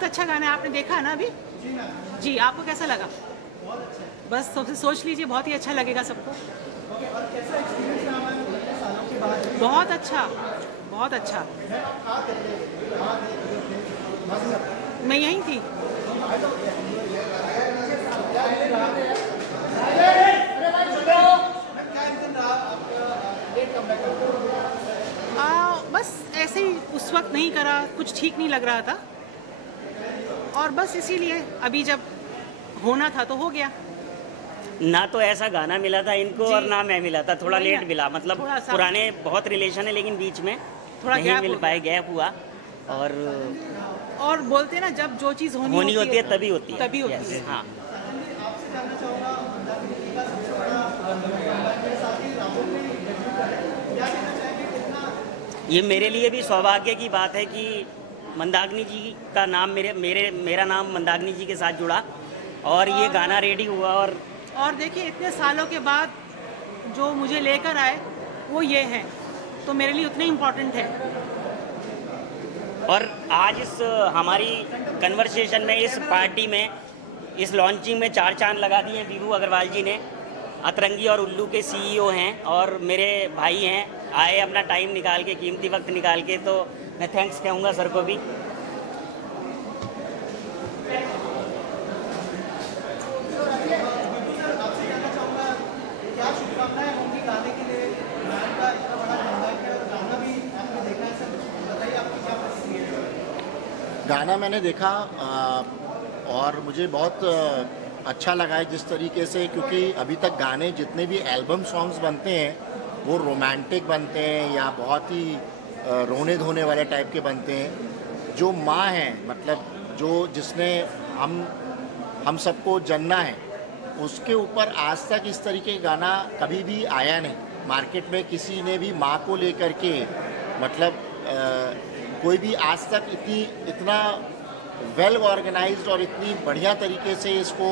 बहुत अच्छा गाना है, आपने देखा है ना अभी जी? आपको कैसा लगा? बस सोच लीजिए, बहुत ही अच्छा लगेगा सबको। बहुत अच्छा, बहुत अच्छा। मैं यहीं थी। बस ऐसे ही उस वक्त नहीं करा, कुछ ठीक नहीं लग रहा था, और बस इसीलिए अभी जब होना था तो हो गया। ना तो ऐसा गाना मिला था इनको और ना मैं मिला था, थोड़ा लेट मिला, मतलब पुराने बहुत रिलेशन है लेकिन बीच में थोड़ा नहीं मिल पाए, गैप हुआ। और बोलते ना, जब जो चीज़ होनी होती है तभी होती है। हाँ, ये मेरे लिए भी सौभाग्य की बात है कि मंदाकिनी जी का नाम मेरा नाम मंदाकिनी जी के साथ जुड़ा और ये गाना रेडी हुआ। और देखिए, इतने सालों के बाद जो मुझे लेकर आए वो ये है, तो मेरे लिए उतने इम्पोर्टेंट है। और आज इस हमारी कन्वर्सेशन में, इस पार्टी में, इस लॉन्चिंग में 4 चांद लगा दिए वीरू अग्रवाल जी ने। अतरंगी और उल्लू के सीईओ हैं और मेरे भाई हैं, आए अपना टाइम निकाल के, कीमती वक्त निकाल के, तो मैं थैंक्स कहूँगा सर को भी। गाना मैंने देखा और मुझे बहुत अच्छा लगा है जिस तरीके से, क्योंकि अभी तक गाने जितने भी एल्बम सॉन्ग्स बनते हैं वो रोमांटिक बनते हैं या बहुत ही रोने धोने वाले टाइप के बनते हैं। जो माँ है, मतलब जिसने हम सबको जन्ना है, उसके ऊपर आज तक इस तरीके का गाना कभी भी आया नहीं। मार्केट में किसी ने भी माँ को लेकर के, मतलब कोई भी आज तक इतना वेल ऑर्गेनाइज्ड और इतनी बढ़िया तरीके से इसको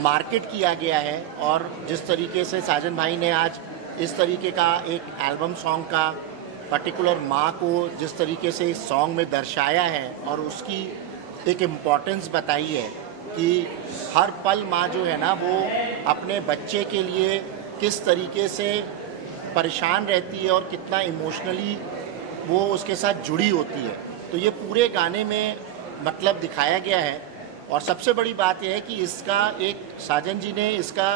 मार्केट किया गया है। और जिस तरीके से साजन भाई ने आज इस तरीके का एक एल्बम सॉन्ग का पर्टिकुलर माँ को जिस तरीके से इस सॉन्ग में दर्शाया है और उसकी एक इम्पॉर्टेंस बताई है कि हर पल माँ जो है ना, वो अपने बच्चे के लिए किस तरीके से परेशान रहती है और कितना इमोशनली वो उसके साथ जुड़ी होती है। तो ये पूरे गाने में मतलब दिखाया गया है। और सबसे बड़ी बात यह है कि इसका एक साजन जी ने इसका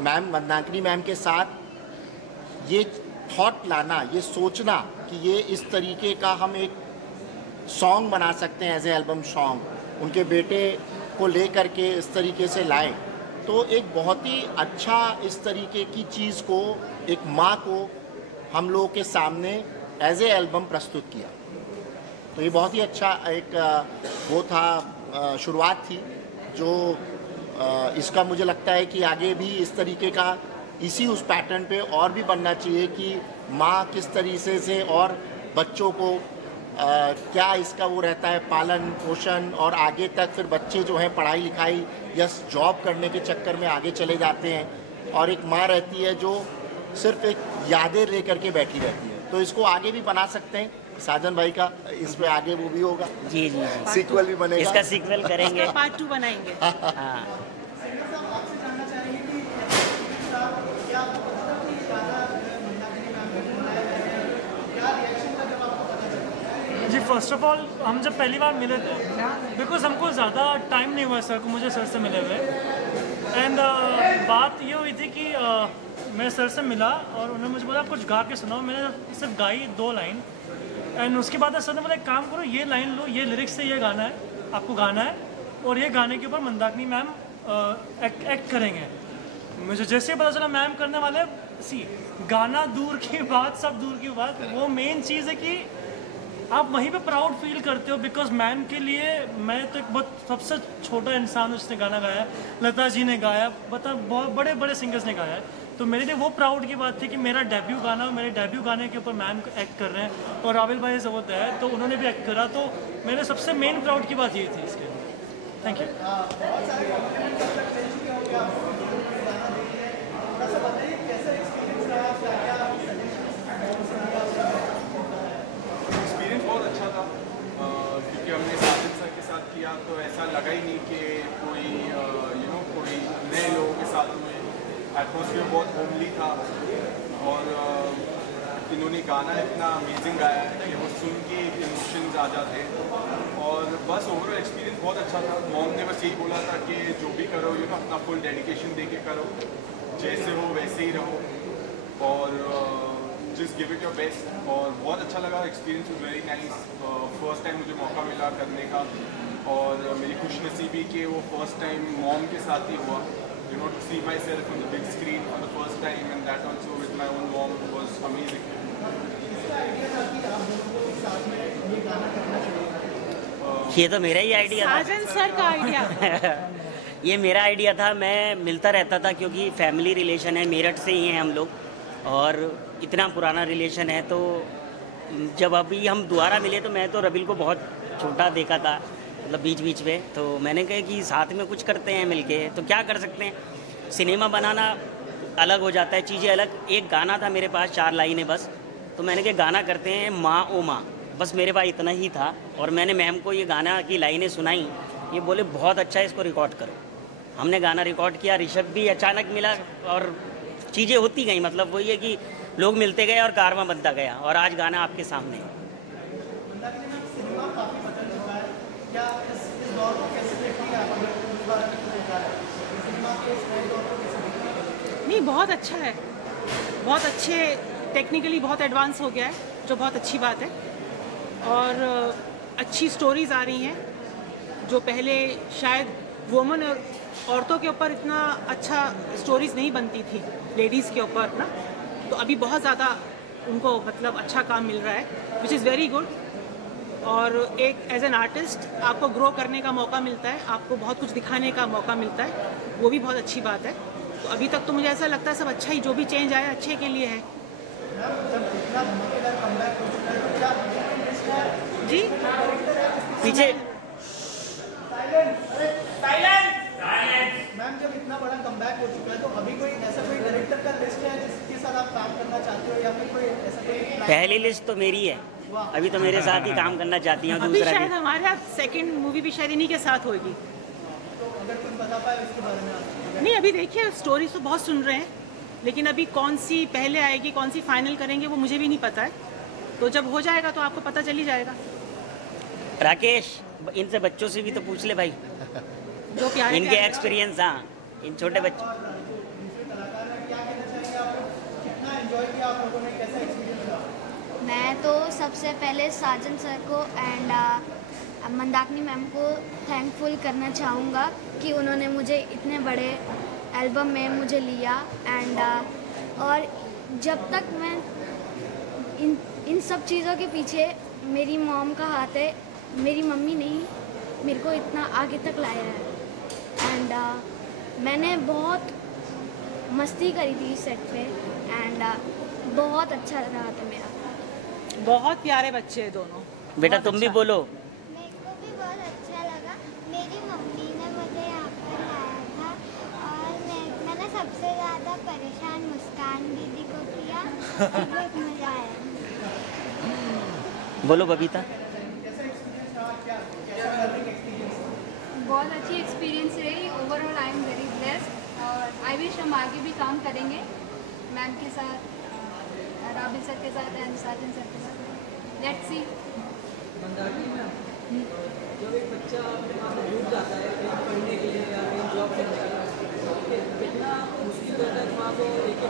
मैम मंदाकिनी मैम के साथ ये थॉट लाना, ये सोचना कि ये इस तरीके का हम एक सॉन्ग बना सकते हैं एज ए एल्बम सॉन्ग, उनके बेटे को ले करके इस तरीके से लाए, तो एक बहुत ही अच्छा इस तरीके की चीज़ को, एक माँ को हम लोगों के सामने एज ए एल्बम प्रस्तुत किया। तो ये बहुत ही अच्छा एक वो था, शुरुआत थी जो इसका मुझे लगता है कि आगे भी इस तरीके का इसी उस पैटर्न पे और भी बनना चाहिए कि माँ किस तरीके से और बच्चों को क्या इसका वो रहता है पालन पोषण, और आगे तक फिर बच्चे जो हैं पढ़ाई लिखाई या जॉब करने के चक्कर में आगे चले जाते हैं और एक माँ रहती है जो सिर्फ एक यादें ले करके बैठी रहती है। तो इसको आगे भी बना सकते हैं, साजन भाई का इसमें आगे वो भी होगा। जी जी, सीक्वल भी बनेगा, इसका सीक्वल करेंगे, पार्ट 2 बनाएंगे। हाँ। जी, फर्स्ट ऑफ ऑल हम जब पहली बार मिले थे, बिकॉज हमको ज़्यादा टाइम नहीं हुआ सर को, मुझे सर से मिले हुए, एंड बात ये हुई थी कि मैं सर से मिला और उन्होंने मुझे बोला कुछ गा के सुनाओ। मैंने सिर्फ गाई 2 लाइन, एंड उसके बाद सर ने बोला एक काम करो, ये लाइन लो, ये लिरिक्स से ये गाना है, आपको गाना है, और ये गाने के ऊपर मंदाकिनी मैम एक्ट करेंगे। मुझे जैसे ही पता चला मैम करने वाले, गाना दूर की बात, सब दूर की बात, वो मेन चीज़ है कि आप वहीं पे प्राउड फील करते हो, बिकॉज मैम के लिए मैं तो एक बहुत सबसे छोटा इंसान हूँ जिसने गाना गाया है। लता जी ने गाया, बहुत बड़े बड़े सिंगर्स ने गाया है, तो मेरे लिए वो प्राउड की बात थी कि मेरा डेब्यू गाना, मेरे डेब्यू गाने के ऊपर मैम एक्ट कर रहे हैं और राविल भाई से होता है तो उन्होंने भी एक्ट करा, तो मेरे सबसे मेन प्राउड की बात ये थी इसके। Thank you. एक्सपीरियंस बहुत अच्छा था क्योंकि हमने साजिद सर के साथ किया, एटमॉस्फेयर बहुत होमली था और इन्होंने गाना इतना अमेजिंग गाया है कि वो सुन के इमोशंस आ जाते हैं और बस ओवरऑल एक्सपीरियंस बहुत अच्छा था। मॉम ने बस यही बोला था कि जो भी करो अपना फुल डेडिकेशन दे के करो, जैसे हो वैसे ही रहो और just give it your best. और बहुत अच्छा लगा, experience was very nice. First time मुझे मौका मिला करने का और मेरी खुशनसीबी कि वो फर्स्ट टाइम मॉम के साथ ही हुआ, to see myself on the big screen for the first time and that also with my own mom was amazing. ये तो मेरा ही आइडिया था। साजन सर का आइडिया ये मेरा आइडिया था, मैं मिलता रहता था क्योंकि फैमिली रिलेशन है, मेरठ से ही हैं हम लोग और इतना पुराना रिलेशन है। तो जब अभी हम दोबारा मिले तो मैं तो रबिल को बहुत छोटा देखा था, मतलब बीच बीच में, तो मैंने कहा कि साथ में कुछ करते हैं मिलके, तो क्या कर सकते हैं। सिनेमा बनाना अलग हो जाता है, चीज़ें अलग। एक गाना था मेरे पास 4 लाइनें बस, तो मैंने कहा गाना करते हैं माँ ओ माँ, बस मेरे पास इतना ही था। और मैंने मैम को ये गाना की लाइनें सुनाई, ये बोले बहुत अच्छा है, इसको रिकॉर्ड करो। हमने गाना रिकॉर्ड किया, ऋषभ भी अचानक मिला और चीज़ें होती गई। मतलब वही है कि लोग मिलते गए और कारवां बनता गया और आज गाना आपके सामने है। नहीं, बहुत अच्छा है, बहुत अच्छे, टेक्निकली बहुत एडवांस हो गया है, जो बहुत अच्छी बात है। और अच्छी स्टोरीज आ रही हैं जो पहले शायद वुमेन और औरतों के ऊपर इतना अच्छा स्टोरीज नहीं बनती थी, लेडीज़ के ऊपर ना। तो अभी बहुत ज़्यादा उनको मतलब अच्छा काम मिल रहा है, विच इज़ वेरी गुड। और एक एज एन आर्टिस्ट आपको ग्रो करने का मौका मिलता है, आपको बहुत कुछ दिखाने का मौका मिलता है, वो भी बहुत अच्छी बात है। तो अभी तक तो मुझे ऐसा लगता है सब अच्छा ही, जो भी चेंज आया अच्छे के लिए है। जी पीछे मैम, जब इतना बड़ा कमबैक हो चुका है तो अभी कोई ऐसा कोई डायरेक्टर का लिस्ट है जिसके साथ आप काम करना चाहते हो या फिर कोई ऐसा कोई? पहली लिस्ट तो मेरी है, अभी तो मेरे साथ ही काम करना चाहती हूँ। अभी दूसरा शायद हमारा सेकंड मूवी भी शायद इन्हीं के साथ होगी। तो अगर कुछ बता पाए उसके बारे में आप? नहीं, अभी देखिए स्टोरीज तो बहुत सुन रहे हैं, लेकिन अभी कौन सी पहले आएगी, कौन सी फाइनल करेंगे वो मुझे भी नहीं पता है। तो जब हो जाएगा तो आपको पता चल ही जाएगा। राकेश, इनसे बच्चों से भी तो पूछ ले भाई, जो प्यारे इनके प्यारे- एक्सपीरियंस। हाँ, इन छोटे बच्चे मैं तो सबसे पहले साजन सर को एंड मंदाकिनी मैम को थैंकफुल करना चाहूँगा कि उन्होंने मुझे इतने बड़े एल्बम में मुझे लिया एंड और जब तक मैं इन सब चीज़ों के पीछे मेरी मॉम का हाथ है, मेरी मम्मी ने ही मेरे को इतना आगे तक लाया है। एंड मैंने बहुत मस्ती करी थी इस सेट पे एंड बहुत अच्छा रहा था मेरा। बहुत प्यारे बच्चे हैं दोनों। बेटा बहुत तुम भी अच्छा। बोलो। मेरे को भी बहुत अच्छा लगा। मेरी मम्मी ने मुझे यहाँ पर लाया था और मैंने सबसे ज़्यादा परेशान मुस्कान दीदी को किया। बहुत मज़ा आया। बोलो बबीता। बहुत अच्छी एक्सपीरियंस रही। Overall I am very blessed और आई विश हम आगे भी काम करेंगे मैम के साथ, राबिल सर के साथ एंड साजन सर के साथ। Let's see. जब एक बच्चा अपने वहाँ से जुड़ जाता है कहीं पढ़ने के लिए या कहीं जॉब करने के लिए, तो कितना मुश्किल होता है वहाँ को एक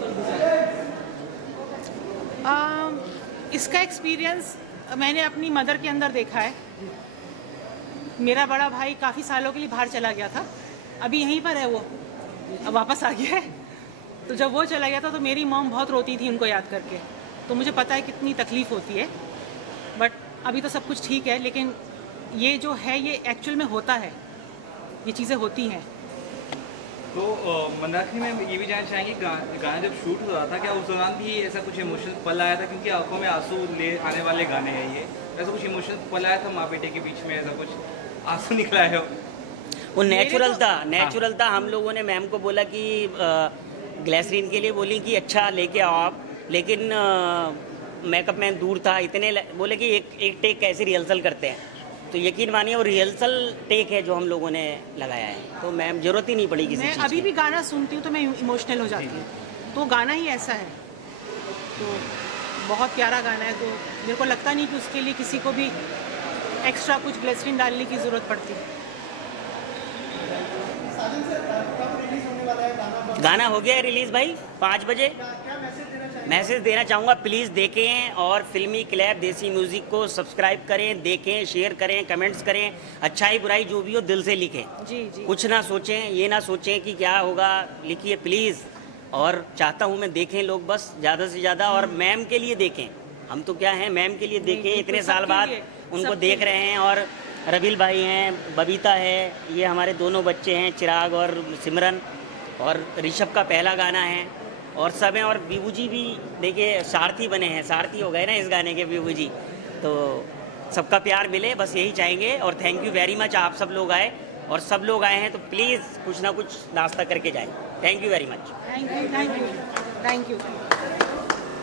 पल गुजारा? इसका एक्सपीरियंस मैंने अपनी मदर के अंदर देखा है। मेरा बड़ा भाई काफ़ी सालों के लिए बाहर चला गया था, अभी यहीं पर है वो, अब वापस आ गया है। तो जब वो चला गया था तो मेरी मॉम बहुत रोती थी उनको याद करके, तो मुझे पता है कितनी तकलीफ़ होती है। बट अभी तो सब कुछ ठीक है, लेकिन ये जो है ये एक्चुअल में होता है, ये चीज़ें होती हैं। तो मंदाकिनी में ये भी जानना चाहेंगे, गाना जब शूट हो रहा था क्या उस दौरान भी ऐसा कुछ इमोशनल पल आया था? क्योंकि आंखों में आंसू ले आने वाले गाने हैं ये, ऐसा कुछ इमोशनल पल आया था माँ बेटे के बीच में, ऐसा कुछ आंसू निकला है? वो नेचुरल तो- था, नेचुरल था। हम लोगों ने मैम को बोला कि ग्लिसरीन के लिए बोली कि अच्छा लेके आओ आप, लेकिन मेकअप मैन दूर था, इतने बोले कि एक टेक कैसे रिहर्सल करते हैं। तो यकीन मानिए वो रिहर्सल टेक है जो हम लोगों ने लगाया है, तो मैम ज़रूरत ही नहीं पड़ी किसी मैं चीज़ अभी की। भी गाना सुनती हूँ तो मैं इमोशनल हो जाती हूँ, तो गाना ही ऐसा है, तो बहुत प्यारा गाना है, तो मेरे को लगता नहीं कि उसके लिए किसी को भी एक्स्ट्रा कुछ ग्लिसरीन डालने की ज़रूरत पड़ती। गाना हो गया है रिलीज़ भाई 5 बजे। मैसेज देना चाहूँगा, प्लीज़ देखें और फिल्मी क्लैब देसी म्यूज़िक को सब्सक्राइब करें, देखें, शेयर करें, कमेंट्स करें, अच्छाई बुराई जो भी हो दिल से लिखें। जी जी, कुछ ना सोचें, ये ना सोचें कि क्या होगा, लिखिए प्लीज़। और चाहता हूँ मैं देखें लोग बस ज़्यादा से ज़्यादा, और मैम के लिए देखें, हम तो क्या हैं मैम के लिए देखें, इतने साल बाद उनको देख रहे हैं। और रबील भाई हैं, बबीता है, ये हमारे दोनों बच्चे हैं चिराग और सिमरन, और ऋषभ का पहला गाना है, और सब हैं। और विभू जी भी देखिए सारथी बने हैं, सारथी हो गए ना इस गाने के विभू जी, तो सबका प्यार मिले बस यही चाहेंगे। और थैंक यू वेरी मच, आप सब लोग आए, और सब लोग आए हैं तो प्लीज़ कुछ ना कुछ नाश्ता करके जाएं। Thank you very much. Thank you, thank you, thank you.